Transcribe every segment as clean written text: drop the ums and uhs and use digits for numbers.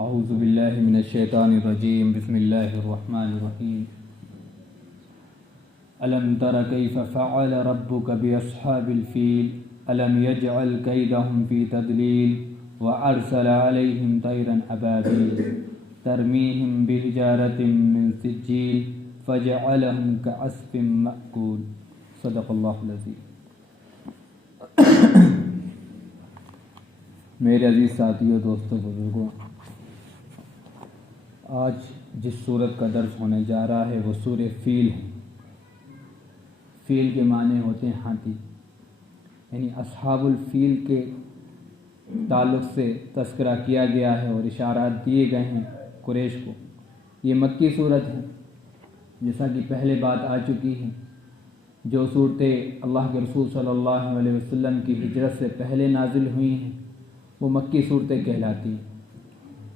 اعوذ باللہ من الشیطان الرجیم بسم اللہ الرحمن الرحیم الم تر کیف فعل ربک باصحاب الفیل الم یجعل کیدہم فی تضلیل وارسل علیہم طیرا ابابیل ترمیہم بحجارۃ من سجیل فجعلہم کعصف مأکول صدق اللہ العظیم۔ میرے عزیز ساتھیوں، دوستوں، بزرگوں، آج جس سورت کا درس ہونے جا رہا ہے وہ سورہ فیل ہے۔ فیل کے معنی ہوتے ہیں ہاتھی، یعنی اصحاب الفیل کے تعلق سے تذکرہ کیا گیا ہے اور اشارات دیے گئے ہیں قریش کو۔ یہ مکی سورت ہے، جیسا کہ پہلے بات آ چکی ہے۔ جو صورتیں اللہ کے رسول صلی اللہ علیہ وسلم کی ہجرت سے پہلے نازل ہوئی ہیں وہ مکی صورتیں کہلاتی ہیں،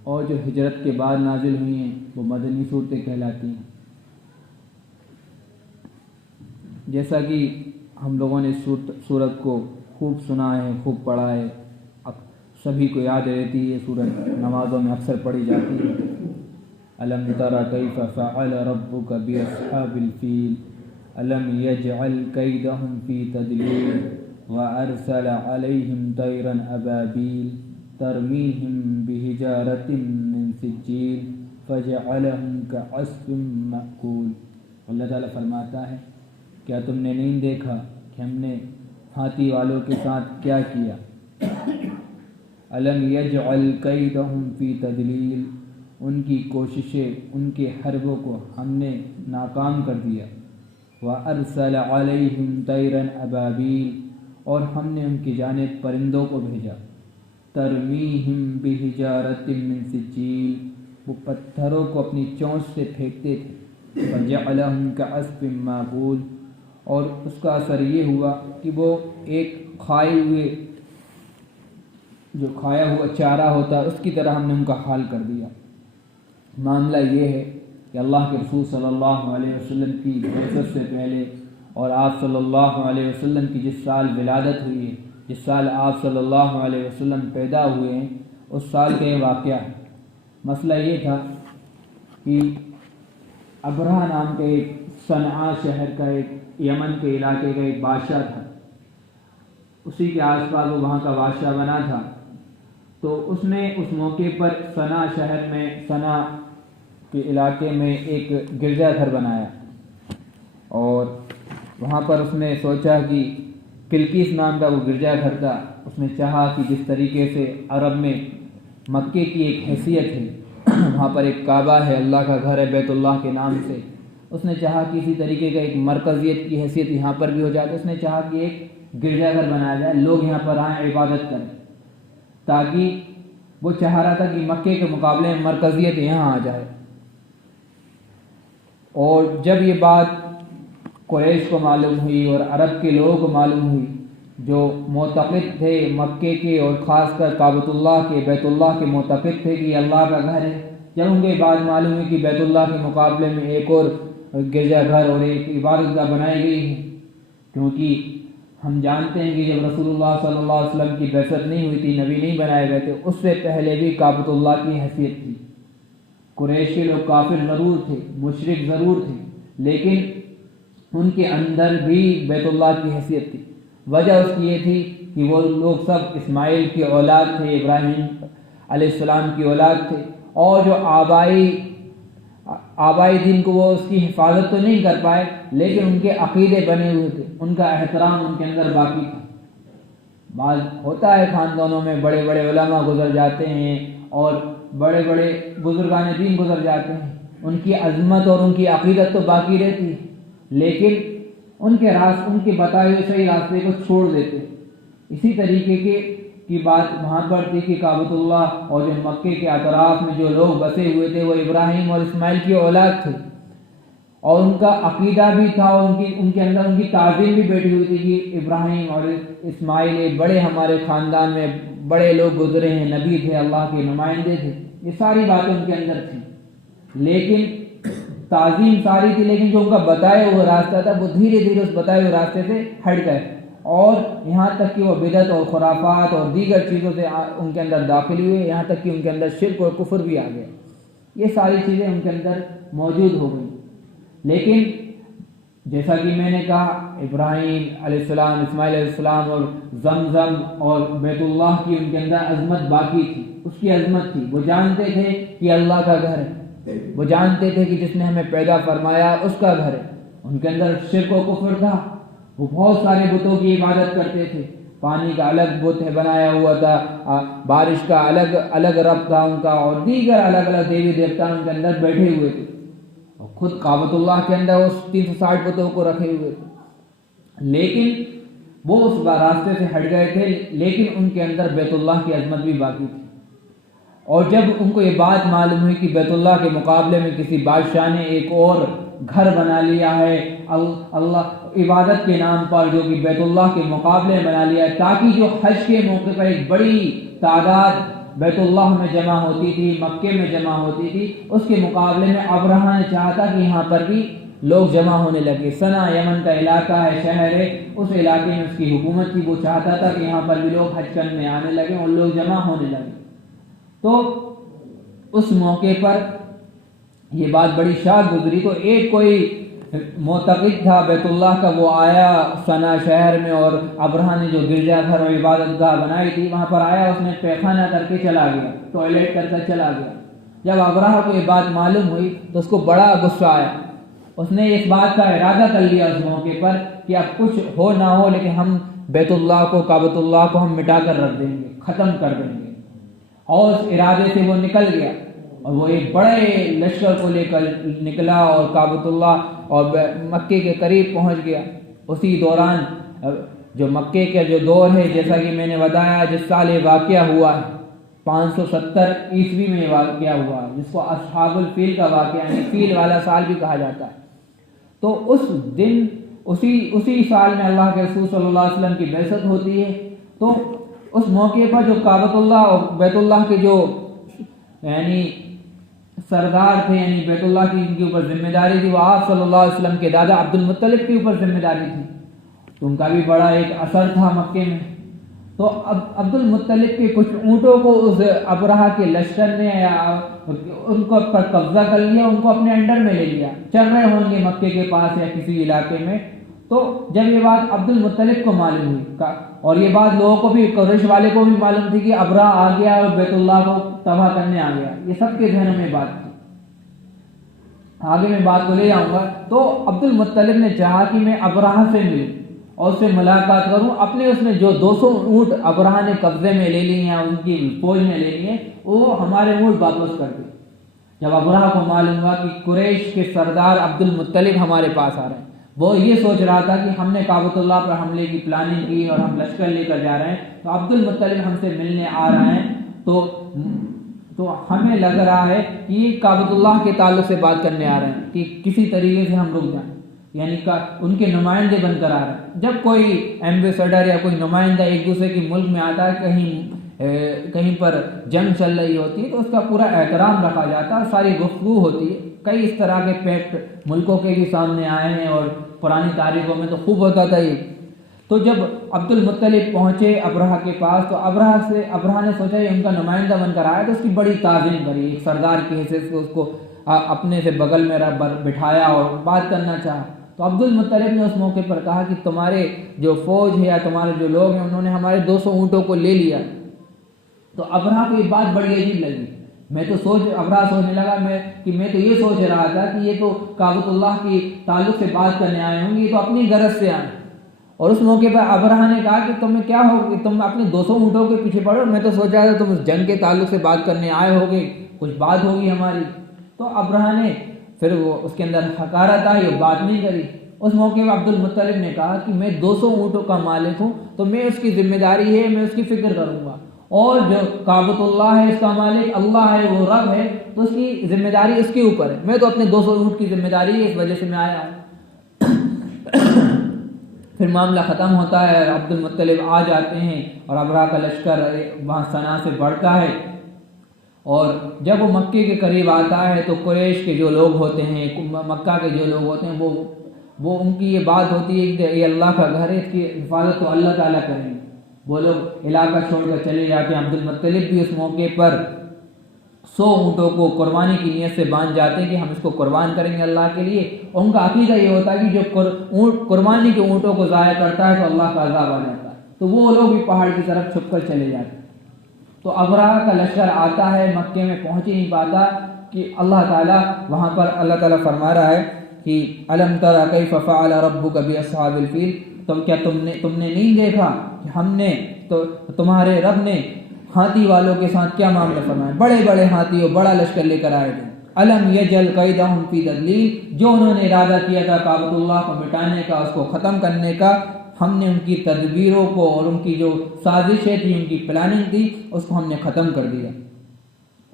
اور جو ہجرت کے بعد نازل ہوئی ہیں وہ مدنی صورتیں کہلاتی ہیں۔ جیسا کہ ہم لوگوں نے سورت کو خوب سنا ہے، خوب پڑھا ہے، سبھی کو یاد رہتی ہے، سورت نمازوں میں اکثر پڑھی جاتی ہے۔ الم تر کیف فعل ربک باصحاب الفیل الم یجعل کیدہم فی تضلیل وارسل علیہم طیرا ابابیل ترمیہم بحجارۃ من سجیل فجعلہم کعصف مأکول۔ اللہ تعالیٰ فرماتا ہے، کیا تم نے نہیں دیکھا کہ ہم نے ہاتھی والوں کے ساتھ کیا کیا؟ الم یجعل کیدہم فی تضلیل، ان کی کوششیں، ان کے حربوں کو ہم نے ناکام کر دیا۔ وارسل علیہم طیرا ابابیل، اور ہم نے ان کی جانب پرندوں کو بھیجا۔ ترمیہم بحجارۃ من سجیل، وہ پتھروں کو اپنی چونچ سے پھینکتے تھے۔ فجعلہم کعصف مأکول، اور اس کا اثر یہ ہوا کہ وہ ایک کھائے ہوئے، جو کھایا ہوا چارہ ہوتا ہے اس کی طرح ہم نے ان کا حال کر دیا۔ معاملہ یہ ہے کہ اللہ کے رسول صلی اللہ علیہ وسلم کی بعثت سے پہلے اور آپ صلی اللہ علیہ وسلم کی جس سال ولادت ہوئی ہے، جس سال آپ صلی اللہ علیہ وسلم پیدا ہوئے ہیں، اس سال کا یہ واقعہ ہے۔ مسئلہ یہ تھا کہ ابرہہ نام کا ایک صنعاء شہر کا، ایک یمن کے علاقے کا ایک بادشاہ تھا، اسی کے آس پاس وہ وہاں کا بادشاہ بنا تھا۔ تو اس نے اس موقع پر صنعاء شہر میں، صنعاء کے علاقے میں ایک گرجا گھر بنایا، اور وہاں پر اس نے سوچا کہ کلکیس نام کا وہ گرجا گھر تھا، اس نے چاہا کہ جس طریقے سے عرب میں مکے کی ایک حیثیت ہے، وہاں پر ایک کعبہ ہے، اللہ کا گھر ہے بیت اللہ کے نام سے، اس نے چاہا کہ اسی طریقے کا ایک مرکزیت کی حیثیت یہاں پر بھی ہو جائے، تو اس نے چاہا کہ ایک گرجا گھر بنایا جائے، لوگ یہاں پر آئیں، عبادت کریں، تاکہ وہ چاہ رہا تھا کہ مکے کے مقابلے میں مرکزیت یہاں آ جائے۔ اور جب یہ بات قریش کو معلوم ہوئی اور عرب کے لوگوں کو معلوم ہوئی جو معتقد تھے مکے کے اور خاص کر کعبۃ اللہ کے، بیت اللہ کے معتقد تھے کہ یہ اللہ کا گھر ہے، جب ان کو یہ بات معلوم ہوئی کہ بیت اللہ کے مقابلے میں ایک اور گرجا گھر اور ایک عبادت گاہ بنائی گئی ہے، کیونکہ ہم جانتے ہیں کہ جب رسول اللہ صلی اللہ علیہ وسلم کی بعثت نہیں ہوئی تھی، نبی نہیں بنائے گئے تھے، اس سے پہلے بھی کعبۃ اللہ کی حیثیت تھی۔ قریش کے لوگ کافر ضرور تھے، مشرک ضرور تھے، لیکن ان کے اندر بھی بیت اللہ کی حیثیت تھی۔ وجہ اس کی یہ تھی کہ وہ لوگ سب اسماعیل کی اولاد تھے، ابراہیم علیہ السلام کی اولاد تھے، اور جو آبائی دین کو وہ اس کی حفاظت تو نہیں کر پائے، لیکن ان کے عقیدے بنے ہوئے تھے، ان کا احترام ان کے اندر باقی تھا۔ بعض ہوتا ہے خاندانوں میں بڑے بڑے علماء گزر جاتے ہیں اور بڑے بڑے بزرگان دین گزر جاتے ہیں، ان کی عظمت اور ان کی عقیدت تو باقی رہتی ہے، لیکن ان کے بتائے ہوئے صحیح راستے کو چھوڑ دیتے ہیں۔ اسی طریقے کی بات وہاں پر تھی کہ کعبۃ اللہ اور جو مکے کے اطراف میں جو لوگ بسے ہوئے تھے وہ ابراہیم اور اسماعیل کی اولاد تھے، اور ان کا عقیدہ بھی تھا، اور ان کے اندر ان کی تعظیم بھی بیٹھی ہوئی تھی کہ ابراہیم اور اسماعیل ایک بڑے ہمارے خاندان میں بڑے لوگ گزرے ہیں، نبی تھے، اللہ کے نمائندے تھے، یہ ساری باتیں ان کے اندر تھیں، لیکن تعظیم ساری تھی، لیکن جو ان کا بتایا ہوا راستہ تھا وہ دھیرے دھیرے اس بتائے ہوئے راستے سے ہٹ گئے، اور یہاں تک کہ وہ بدعت اور خرافات اور دیگر چیزوں سے ان کے اندر داخل ہوئے، یہاں تک کہ ان کے اندر شرک اور کفر بھی آ گیا۔ یہ ساری چیزیں ان کے اندر موجود ہو گئیں۔ لیکن جیسا کہ میں نے کہا، ابراہیم علیہ السلام، اسماعیل علیہ السلام اور زمزم اور بیت اللہ کی ان کے اندر عظمت باقی تھی، اس کی عظمت تھی۔ وہ جانتے تھے کہ اللہ کا گھر ہے، وہ جانتے تھے کہ جس نے ہمیں پیدا فرمایا اس کا گھر ہے۔ ان کے اندر شرک و کفر تھا، وہ بہت سارے بتوں کی عبادت کرتے تھے۔ پانی کا الگ بت ہے بنایا ہوا تھا، بارش کا الگ رب تھا ان کا، اور دیگر الگ الگ دیوی دیوتا ان کے اندر بیٹھے ہوئے تھے، اور خود کعبۃ اللہ کے اندر اس 360 بتوں کو رکھے ہوئے تھے۔ لیکن وہ اس راستے سے ہٹ گئے تھے، لیکن ان کے اندر بیت اللہ کی عظمت بھی باقی تھی۔ اور جب ان کو یہ بات معلوم ہوئی کہ بیت اللہ کے مقابلے میں کسی بادشاہ نے ایک اور گھر بنا لیا ہے اللہ عبادت کے نام پر، جو کہ بیت اللہ کے مقابلے میں بنا لیا ہے، تاکہ جو حج کے موقع پر ایک بڑی تعداد بیت اللہ میں جمع ہوتی تھی، مکے میں جمع ہوتی تھی، اس کے مقابلے میں ابرہہ نے چاہا تھا کہ یہاں پر بھی لوگ جمع ہونے لگے۔ صنع یمن کا علاقہ ہے، شہر ہے، اس علاقے میں اس کی حکومت تھی، وہ چاہتا تھا کہ یہاں پر بھی لوگ حج کرنے آنے لگے اور لوگ جمع ہونے لگے۔ تو اس موقع پر یہ بات بڑی شاد گزری، تو ایک کوئی معتقد تھا بیت اللہ کا، وہ آیا صنع شہر میں، اور ابرہہ نے جو گرجا گھر اور عبادت گاہ بنائی تھی وہاں پر آیا، اس نے پیخانہ کر کے چلا گیا، ٹوائلٹ کر چلا گیا۔ جب ابرہہ کو یہ بات معلوم ہوئی تو اس کو بڑا غصہ آیا، اس نے اس بات کا ارادہ کر لیا اس موقع پر کہ اب کچھ ہو نہ ہو لیکن ہم بیت اللہ کو، کعبۃ اللہ کو ہم مٹا کر رکھ دیں گے، ختم کر دیں گے۔ اور اس ارادے سے وہ نکل گیا، اور وہ ایک بڑے لشکر کو لے کر نکلا اور کعبۃ اللہ اور مکے کے قریب پہنچ گیا۔ اسی دوران جو مکے کا جو دور ہے، جیسا کہ میں نے بتایا جس سال یہ واقعہ ہوا ہے 570 عیسوی میں یہ واقعہ ہوا ہے، جس کو اصحاب الفیل کا واقعہ یعنی فیل والا سال بھی کہا جاتا ہے۔ تو اس دن اسی سال میں اللہ کے رسول صلی اللہ علیہ وسلم کی بعثت ہوتی ہے۔ تو اس موقع پر جو کعبۃ اللہ اور بیت اللہ کے جو یعنی سردار تھے، یعنی بیت اللہ کی ان کے اوپر ذمہ داری تھی، وہ آپ صلی اللہ علیہ وسلم کے دادا عبد المطلب کے اوپر ذمہ داری تھی، تو ان کا بھی بڑا ایک اثر تھا مکے میں۔ تو اب عبد المطلب کے کچھ اونٹوں کو اس ابرہہ کے لشکر نے ان کو پر قبضہ کر لیا، ان کو اپنے انڈر میں لے لیا، چل رہے ہوں گے مکے کے پاس یا کسی علاقے میں۔ تو جب یہ بات عبد المطلب کو معلوم ہوئی، اور یہ بات لوگوں کو بھی، قریش والے کو بھی معلوم تھی کہ ابرہہ آ گیا اور بیت اللہ کو تباہ کرنے آ گیا، یہ سب کے ذہنوں میں بات تھی۔ آگے میں بات کو لے جاؤں گا۔ تو عبد المطلب نے چاہا کہ میں ابرہہ سے ملوں اور اس سے ملاقات کروں، اپنے اس میں جو 200 اونٹ ابرہہ نے قبضے میں لے لی ہیں، ان کی فوج میں لے لی ہیں، وہ ہمارے اونٹ واپس کر دیں۔ جب ابرہہ کو معلوم ہوا کہ قریش کے سردار عبد المطلب ہمارے پاس آ رہے ہیں، وہ یہ سوچ رہا تھا کہ ہم نے کعبۃ اللہ پر حملے کی پلاننگ کی اور ہم لشکر لے کر جا رہے ہیں، تو عبد المطلب ہم سے ملنے آ رہے ہیں، تو ہمیں لگ رہا ہے کہ یہ کعبۃ اللہ کے تعلق سے بات کرنے آ رہے ہیں کہ کسی طریقے سے ہم رک جائیں، یعنی ان کے نمائندے بن کر آ رہے ہیں۔ جب کوئی ایمبیسڈر یا کوئی نمائندہ ایک دوسرے کے ملک میں آتا ہے، کہیں پر جنگ چل رہی ہوتی ہے، تو اس کا پورا احترام رکھا جاتا ہے، ساری گفتگو ہوتی ہے۔ کئی اس طرح کے پیکٹ ملکوں کے بھی سامنے آئے ہیں اور پرانی تاریخوں میں تو خوب ہوتا تھا یہ۔ تو جب عبد المطلب پہنچے ابرہہ کے پاس، تو ابرہہ نے سوچا یہ ان کا نمائندہ بن کر آیا، تو اس کی بڑی تعظیم کری، ایک سردار کی حیثیت سے اس کو اپنے سے بغل میں بٹھایا اور بات کرنا چاہا۔ تو عبد المطلب نے اس موقع پر کہا کہ تمہارے جو فوج ہے یا تمہارے جو لوگ ہیں، انہوں نے ہمارے 200 اونٹوں کو لے لیا۔ تو ابرہہ کو یہ بات بڑی عجیب لگی۔ ابرہہ سوچنے لگا کہ میں تو یہ سوچ رہا تھا کہ یہ تو کعبۃ اللہ کی تعلق سے بات کرنے آئے ہوں گے، یہ تو اپنی غرض سے آئے۔ اور اس موقع پر ابرہہ نے کہا کہ تمہیں کیا ہو، تم اپنے 200 اونٹوں کے پیچھے پڑو، میں تو سوچ رہا تھا تم اس جنگ کے تعلق سے بات کرنے آئے ہوگے، کچھ بات ہوگی ہماری۔ تو ابرہہ نے پھر وہ اس کے اندر حقارت آئی اور بات نہیں کری۔ اس موقع پر عبد المطلب نے کہا کہ میں 200 اونٹوں کا مالک ہوں، تو میں اس کی ذمہ داری ہے، میں اس کی فکر کروں گا، اور جو کعبۃ اللہ ہے اس کا مالک اللہ ہے، وہ رب ہے، تو اس کی ذمہ داری اس کے اوپر ہے، میں تو اپنے 200 اونٹ کی ذمہ داری ہے، اس وجہ سے میں آیا ہوں۔ پھر معاملہ ختم ہوتا ہے، عبد المطلب آ جاتے ہیں اور ابرہہ کا لشکر وہاں صنع سے بڑھتا ہے، اور جب وہ مکے کے قریب آتا ہے تو قریش کے جو لوگ ہوتے ہیں، مکہ کے جو لوگ ہوتے ہیں، وہ وہ ان کی یہ بات ہوتی ہے کہ یہ اللہ کا گھر ہے، اس کی حفاظت تو اللہ تعالیٰ کریں گے۔ وہ لوگ علاقہ چھوڑ کر چلے جاتے ہیں۔ عبد المطلب بھی اس موقع پر 100 اونٹوں کو قربانی کی نیت سے باندھ جاتے ہیں کہ ہم اس کو قربان کریں گے اللہ کے لیے۔ ان کا عقیدہ یہ ہوتا ہے کہ جو قربانی کے اونٹوں کو ضائع کرتا ہے تو اللہ کا عذاب آ جاتا ہے، تو وہ لوگ بھی پہاڑ کی طرف چھپ کر چلے جاتے ہیں۔ تو ابرہہ کا لشکر آتا ہے، مکے میں پہنچ ہی نہیں پاتا کہ اللہ تعالیٰ وہاں پر اللہ تعالیٰ فرما رہا ہے کہ الم تر کیف فعل ربک باصحاب الفیل، تو کیا تم نے نہیں دیکھا کہ ہم نے تو تمہارے رب نے ہاتھی والوں کے ساتھ کیا معاملہ فرمایا؟ بڑے بڑے ہاتھی اور بڑا لشکر لے کر آئے تھے۔ الم یجل قیدہم فی تضلیل، جو انہوں نے ارادہ کیا تھا کعبۃ اللہ کو مٹانے کا، اس کو ختم کرنے کا، ہم نے ان کی تدبیروں کو اور ان کی جو سازشیں تھیں، ان کی پلاننگ تھی، اس کو ہم نے ختم کر دیا۔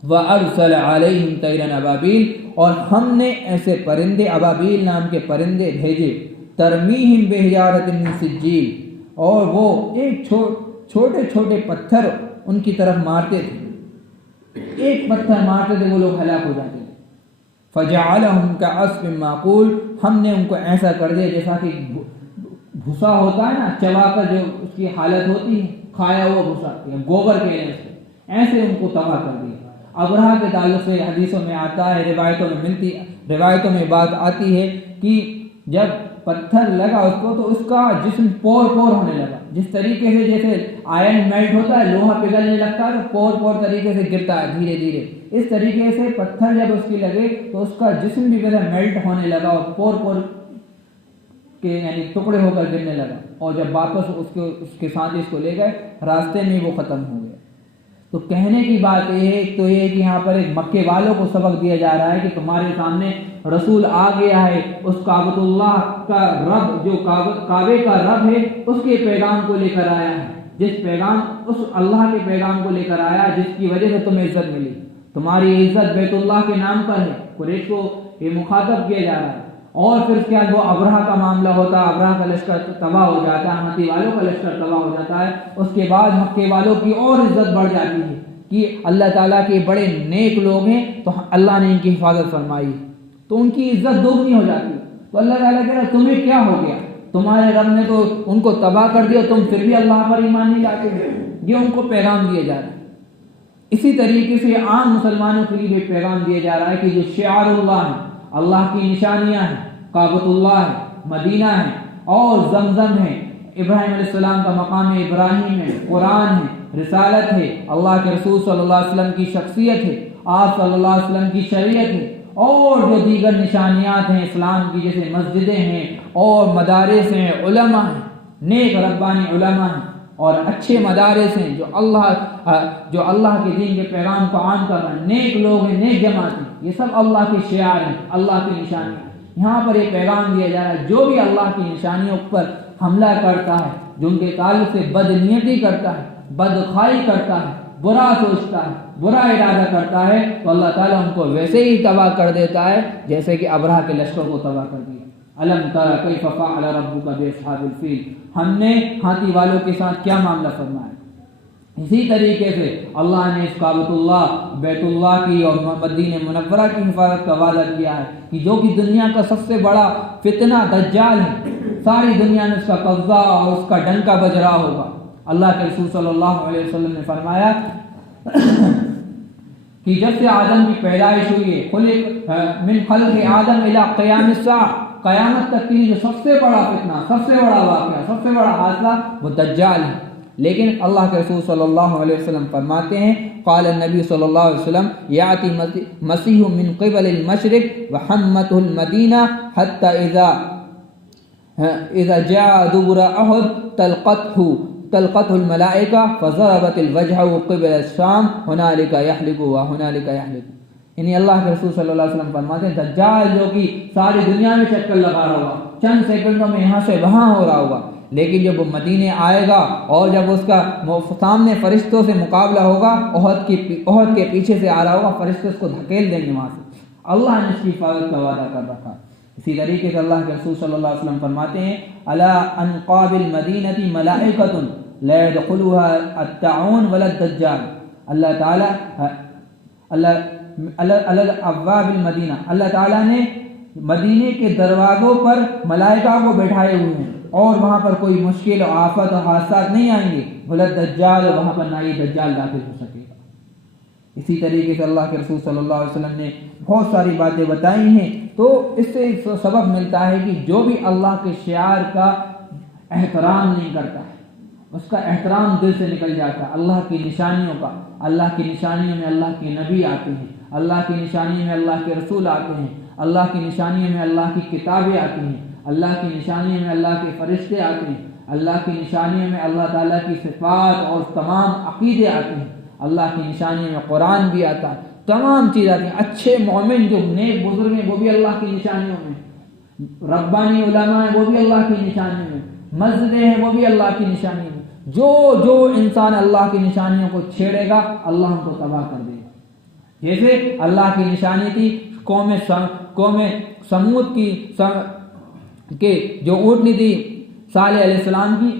وَأَرْسَلَ عَلَيْهِمْ طَيْرًا أَبَابِيلَ، اور ہم نے ایسے پرندے ابابیل نام کے پرندے بھیجے، ترمیہم بحجارۃ من سجیل، اور وہ ایک چھوٹے چھوٹے پتھر ان کی طرف مارتے تھے، ایک پتھر مارتے تھے وہ لوگ ہلاک ہو جاتے تھے۔ فَجَعَلَهُمْ كَعَصْفٍ مَّأْكُولٍ، ہم نے ان کو ایسا کر دیا جیسا کہ بھوسا ہوتا ہے نا، چبا کر جو اس کی حالت ہوتی ہے، کھایا ہوا بھوسا یا گوبر کے ایسے ان کو تباہ کر دیا۔ ابرہہ کے تعلق سے حدیثوں میں آتا ہے، روایتوں میں بات آتی ہے کہ جب پتھر لگا اس کو تو اس کا جسم پور ہونے لگا، جس طریقے سے جیسے آئرن میلٹ ہوتا ہے، لوہا پگھلنے لگتا ہے تو پور طریقے سے گرتا ہے دھیرے دھیرے، اس طریقے سے پتھر جب اس کی لگے تو اس کا جسم بھی میلٹ ہونے لگا اور پور کے یعنی ٹکڑے ہو کر گرنے لگا، اور جب واپس اس کے ساتھ اس کو لے گئے راستے میں وہ ختم ہو گیا۔ تو کہنے کی بات یہ ہے تو یہ ہے کہ یہاں پر ایک مکے والوں کو سبق دیا جا رہا ہے کہ تمہارے سامنے رسول آ گیا ہے، اس کعبۃ اللہ کا رب جو کعبے کا رب ہے اس کے پیغام کو لے کر آیا ہے، اس اللہ کے پیغام کو لے کر آیا جس کی وجہ سے تمہیں عزت ملی، تمہاری عزت بیت اللہ کے نام پر ہے۔ قریش کو یہ مخاطب کیا جا رہا ہے، اور پھر اس کے بعد وہ ابرہہ کا معاملہ ہوتا ہے، ابرہہ کا لشکر تباہ ہو جاتا ہے، ہاتھی والوں کا لشکر تباہ ہو جاتا ہے۔ اس کے بعد مکے والوں کی اور عزت بڑھ جاتی ہے کہ اللہ تعالیٰ کے بڑے نیک لوگ ہیں تو اللہ نے ان کی حفاظت فرمائی، تو ان کی عزت دوگنی ہو جاتی ہے۔ تو اللہ تعالیٰ کہہ رہا ہے تمہیں کیا ہو گیا، تمہارے رب نے تو ان کو تباہ کر دیا، تم پھر بھی اللہ پر ایمان نہیں لاتے ہو۔ یہ ان کو پیغام دیا جا رہا ہے۔ اسی طریقے سے عام مسلمانوں کے لیے بھی پیغام دیا جا رہا ہے کہ جو شعار اللہ ہے، اللہ کی نشانیاں ہیں، کعبۃ اللہ ہے، مدینہ ہے اور زمزم ہے، ابراہیم علیہ السلام کا مقام ابراہیم ہے، قرآن ہے، رسالت ہے، اللہ کے رسول صلی اللہ علیہ وسلم کی شخصیت ہے، آپ صلی اللہ علیہ وسلم کی شریعت ہے، اور جو دیگر نشانیات ہیں اسلام کی، جیسے مسجدیں ہیں اور مدارس ہیں، علماء ہیں، نیک ربانی علماء ہیں اور اچھے مدارس ہیں جو اللہ کے دین کے پیغام کو عام کر رہے ہیں، نیک لوگ ہیں، نیک جماعت ہیں، یہ سب اللہ کے شعار ہیں، اللہ کی نشانیاں۔ یہاں پر یہ پیغام دیا جا رہا ہے جو بھی اللہ کی نشانیوں پر حملہ کرتا ہے، جو ان کے تعلق سے بدنیتی کرتا ہے، بدخواہی کرتا ہے، برا سوچتا ہے، برا ارادہ کرتا ہے، تو اللہ تعالیٰ ان کو ویسے ہی تباہ کر دیتا ہے جیسے کہ ابرہہ کے لشکر کو تباہ کر دیا۔ الم تر کیف فعل ربک باصحاب الفیل، ہم نے ہاتھی والوں کے ساتھ کیا معاملہ فرمایا۔ اسی طریقے سے اللہ نے اس کعبۃ اللہ، بیت اللہ کی اور مدینہ منورہ کی حفاظت کا وعدہ کیا ہے کہ جو کہ دنیا کا سب سے بڑا فتنہ دجال ہے، ساری دنیا میں اس کا قبضہ اور اس کا ڈنکا بج رہا ہوگا۔ اللہ کے رسول صلی اللہ علیہ وسلم نے فرمایا کہ جب سے آدم کی پیدائش ہوئی ہے، خلق من خلق آدم الی قیام الساعہ، قیامت تک کے لیے جو سب سے بڑا فتنہ، سب سے بڑا واقعہ، سب سے بڑا حادثہ وہ دجال ہے۔ لیکن اللہ کے رسول صلی اللہ علیہ وسلم فرماتے ہیں، قال النبی صلی اللہ علیہ وسلم یاتی مسیح من قبل المشرق وحمته المدینہ حتی اذا جاء دبر احد تلقته الملائکہ فضربت الوجہ قبل الشام هنالک یحلق وهنالک یحلق۔ یعنی اللہ کے رسول صلی اللہ علیہ وسلم فرماتے ہیں دجال جو کہ ساری دنیا میں چکر لگا رہا ہوگا، چند سیکنڈوں میں یہاں سے وہاں ہو رہا ہوگا، لیکن جب وہ مدینے آئے گا اور جب اس کا سامنے فرشتوں سے مقابلہ ہوگا، احد کے پیچھے سے آ رہا ہوگا، فرشتے اس کو دھکیل دیں گے وہاں سے۔ اللہ نے اس کی حفاظت کا وعدہ کر رکھا۔ اسی طریقے سے اللہ کے رسول صلی اللہ علیہ وسلم فرماتے ہیں الا انقاب المدینۃ ملائکۃ لا يدخلها الطاعون ولا الدجال۔ اللہ تعالیٰ ابواب المدینہ، اللہ تعالیٰ نے مدینے کے دروازوں پر ملائکہ کو بیٹھائے ہوئے ہیں اور وہاں پر کوئی مشکل و آفت اور حادثات نہیں آئیں گے، بھلا دجال وہاں پر نہ ہی دجال داخل ہو سکے گا۔ اسی طریقے سے اللہ کے رسول صلی اللہ علیہ وسلم نے بہت ساری باتیں بتائی ہیں، تو اس سے سبق ملتا ہے کہ جو بھی اللہ کے شعار کا احترام نہیں کرتا ہے، اس کا احترام دل سے نکل جاتا ہے۔ اللہ کی نشانیوں کا، اللہ کی نشانیوں میں اللہ کے نبی آتے ہیں، اللہ کی نشانیوں میں اللہ کے رسول آتے ہیں، اللہ کی نشانیوں میں اللہ کی کتابیں آتی ہیں، اللہ کی نشانیوں میں اللہ کے فرشتے آتے ہیں، اللہ کی نشانیوں میں اللہ تعالیٰ کی صفات اور تمام عقیدے آتے ہیں، اللہ کی نشانیوں میں قرآن بھی آتا ہے، تمام چیزیں آتی ہیں۔ اچھے مومن جو نیک بزرگ ہیں وہ بھی اللہ کی نشانیوں میں، ربانی علماء ہیں وہ بھی اللہ کی نشانیوں میں، مسجدیں ہیں وہ بھی اللہ کی نشانیوں میں۔ جو انسان اللہ کی نشانیوں کو چھیڑے گا اللہ ان کو تباہ کر دے گا۔ جیسے اللہ کی نشانی تھی قوم سمود کی جو اونٹنی تھی صالح علیہ السلام کی،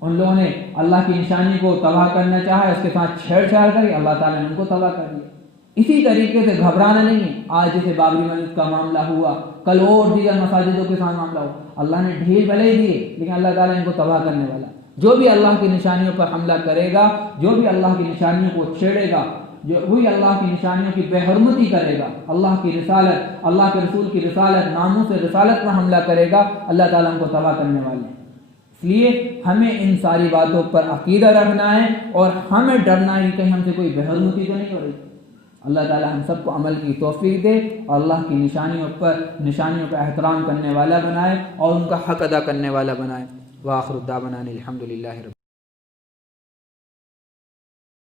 ان لوگوں نے اللہ کی نشانی کو تباہ کرنا چاہا، اس کے ساتھ چھیڑ چھاڑ کری، اللہ تعالیٰ نے ان کو تباہ کر دیا۔ اسی طریقے سے گھبرانا نہیں ہے۔ آج جیسے بابری مسجد کا معاملہ ہوا، کل اور دیگر مساجدوں کے ساتھ معاملہ ہوا، اللہ نے ڈھیل بھلے ہی دیے لیکن اللہ تعالیٰ ان کو تباہ کرنے والا۔ جو بھی اللہ کی نشانیوں پر حملہ کرے گا، جو بھی اللہ کی نشانیوں کو چھیڑے گا، جو وہی اللہ کی نشانیوں کی بے حرمتی کرے گا، اللہ کی رسالت، اللہ کے رسول کی رسالت، ناموس رسالت پر حملہ کرے گا، اللہ تعالیٰ ان کو تباہ کرنے والے ہیں۔ اس لیے ہمیں ان ساری باتوں پر عقیدہ رکھنا ہے اور ہمیں ڈرنا ہے کہ کہیں ہم سے کوئی بے حرمتی تو نہیں ہو رہی۔ اللہ تعالیٰ ہم سب کو عمل کی توفیق دے اور اللہ کی نشانیوں کا احترام کرنے والا بنائے اور ان کا حق ادا کرنے والا بنائے۔ وآخر دعوانا الحمد للہ رب